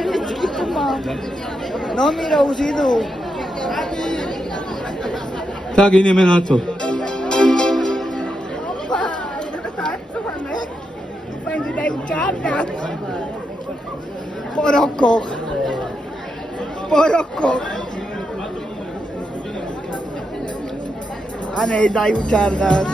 Vždycky tu mám. No, Miro, už idú. Tak ideme na to. Opa, ideme tancovať. Dúfam, že dajú čárkať. Po rokoch. Po rokoch. A nedajú čárkať.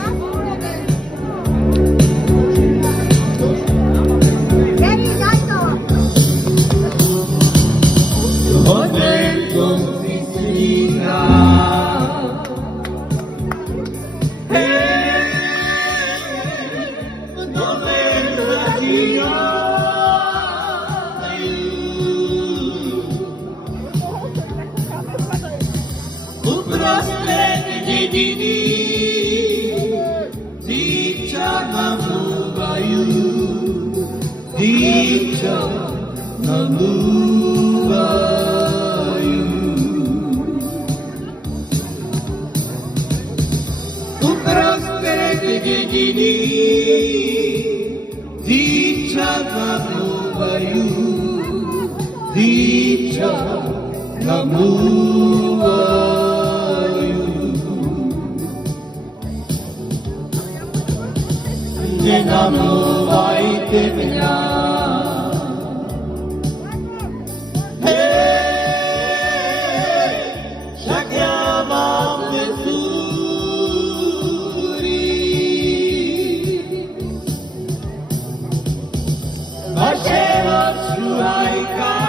Uprostred dediny dívča namúvajú, dívča namúvajú. Uprostred dediny dívča namúvajú, dívča namúvajú. Nenamúvajte mňa. Hej, však ja mám nesúri. Vašeho šuhajka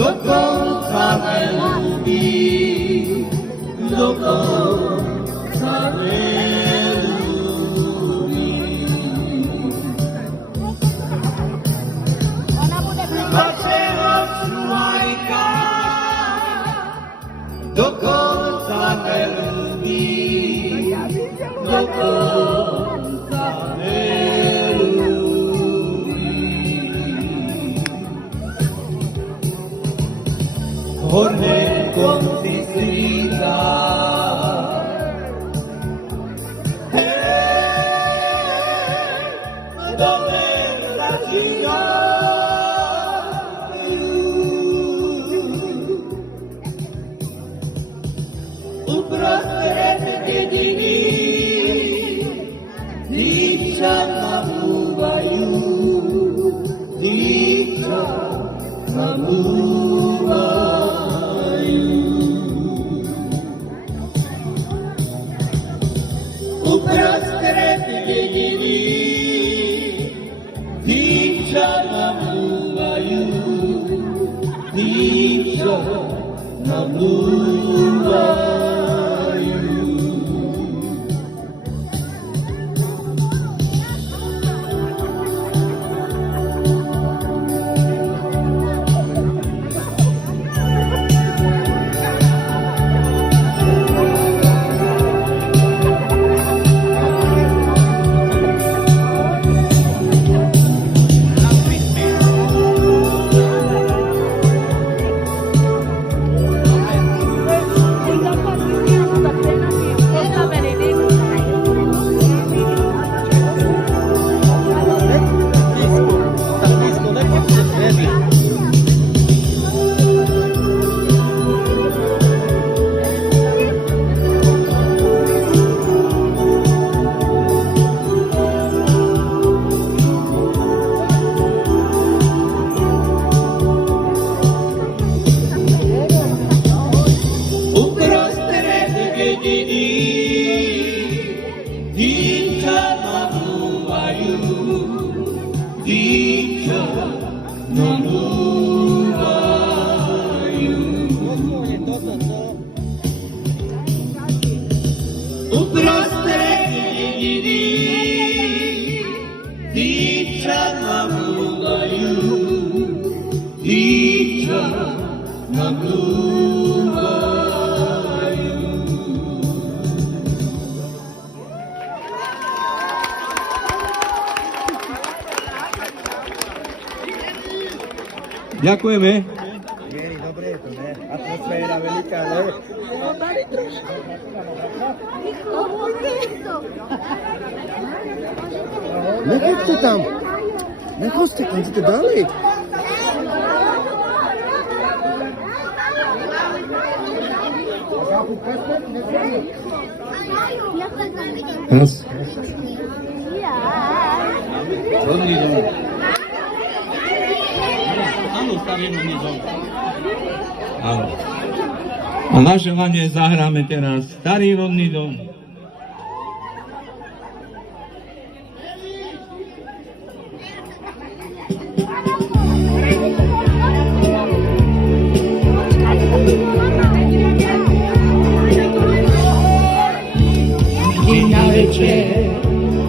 dokonca nelúbi, dokonca nelúbi. Dokonca nelúbi, dokonca nelúbi. V hornej konci svita, hej, v dome začínajú. Uprostred dediny dívča namúvajú, dívča namúvajú. Uprostred dediny dívča namúvajú, dívča namúvajú. Uprostred dediny dívča namúvajú, dívča namúvajú. Ďakujeme. Vieri, dobre je to, ne? Atmosféra veľká, ne? No, dali trošku. Nechoďte tam. Nechoďte tam, ste dali. Raz. Rodný dom. Áno, starý rodný dom. Áno. A na želanie zahráme teraz Starý rodný dom. Vždy na večer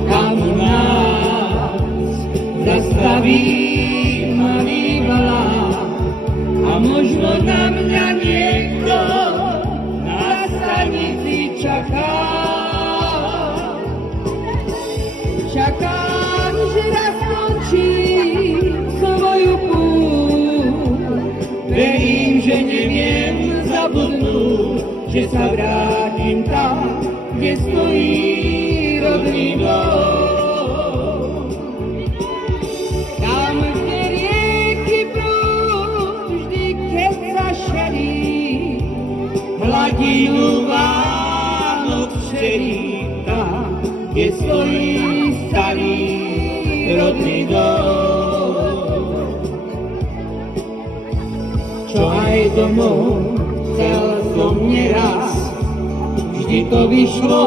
tam u nás zastaví malý valák a možno na mňa niekto na stanici čaká. Čakám, že raz skončím svoju púť. Verím, že neviem zabudnúť, že sa vrátim tam, kde stojí rodný dom. Tam, kde rieky prúd vždy, keď sa šerí, hladinu Vánok včerí. Tam, kde stojí starý rodný dom. Čo aj domov chcel som neraz, vždy to vyšlo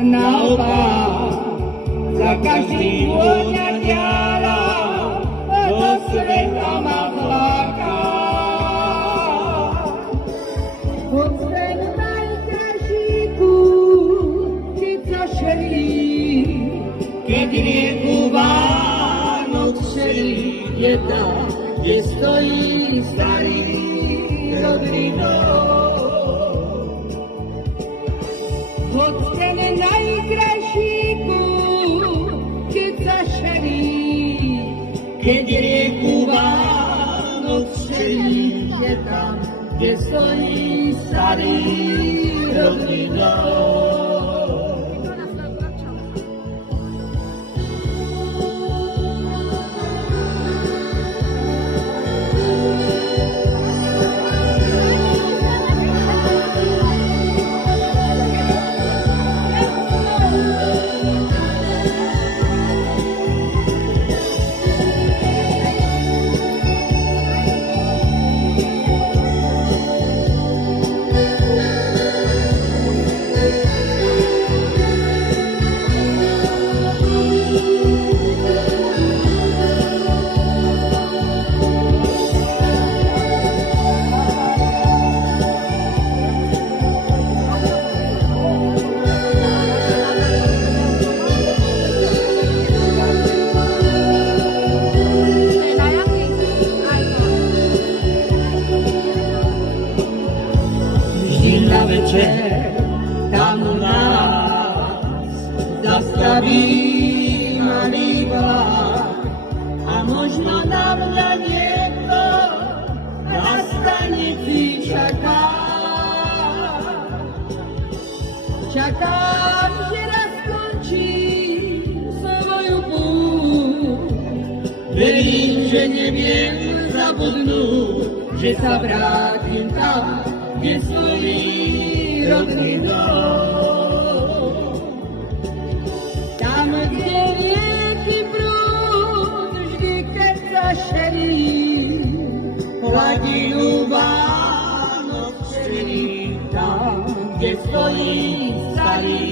naopak. Za každý vôňa ďala do sveta ma zláka. Od ten najkrajší kút, keď sa šerí, keď rieku Vánok šerí, je tam, kde stojí starý rodný dom. Hoď ten najkrajší kút, keď sa šerí, keď rieku Vánok šerí, je tam, kde stojí starý rodný dom. Tam u nás zastaví malý vlak a možno na mňa niekto na stanici čaká. Čakám, že raz skončím svoju púť. Verím, že neviem zabudnúť, že sa vrátim tam, kde stojí rodný dom. Tam, kde rieky prúd vždy, keď sa šerí, hladinu Vánok včerí. Tam, kde stojí starý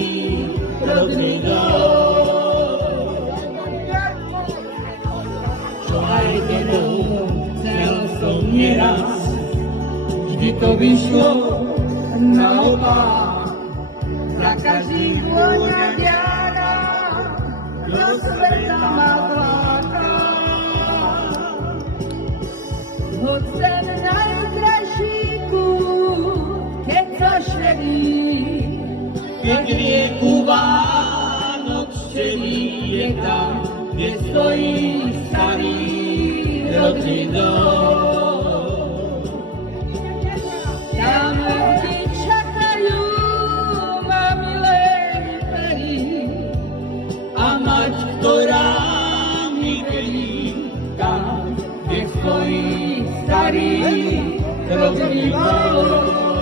rodný dom. Čo aj tebou chcel som neraz, vždy to vyšlo naopak. Za každý vôňa diara do sveta ma vláka. Hoď ten najkrajší kút, keď sa šerí, keď rieku Vánok šerí, je tam, kde stojí starý rodný dom. Tam, kde čakajú ma milé pery a mať, ktorá mi verí. Tam, kde stojí starý rodný dom.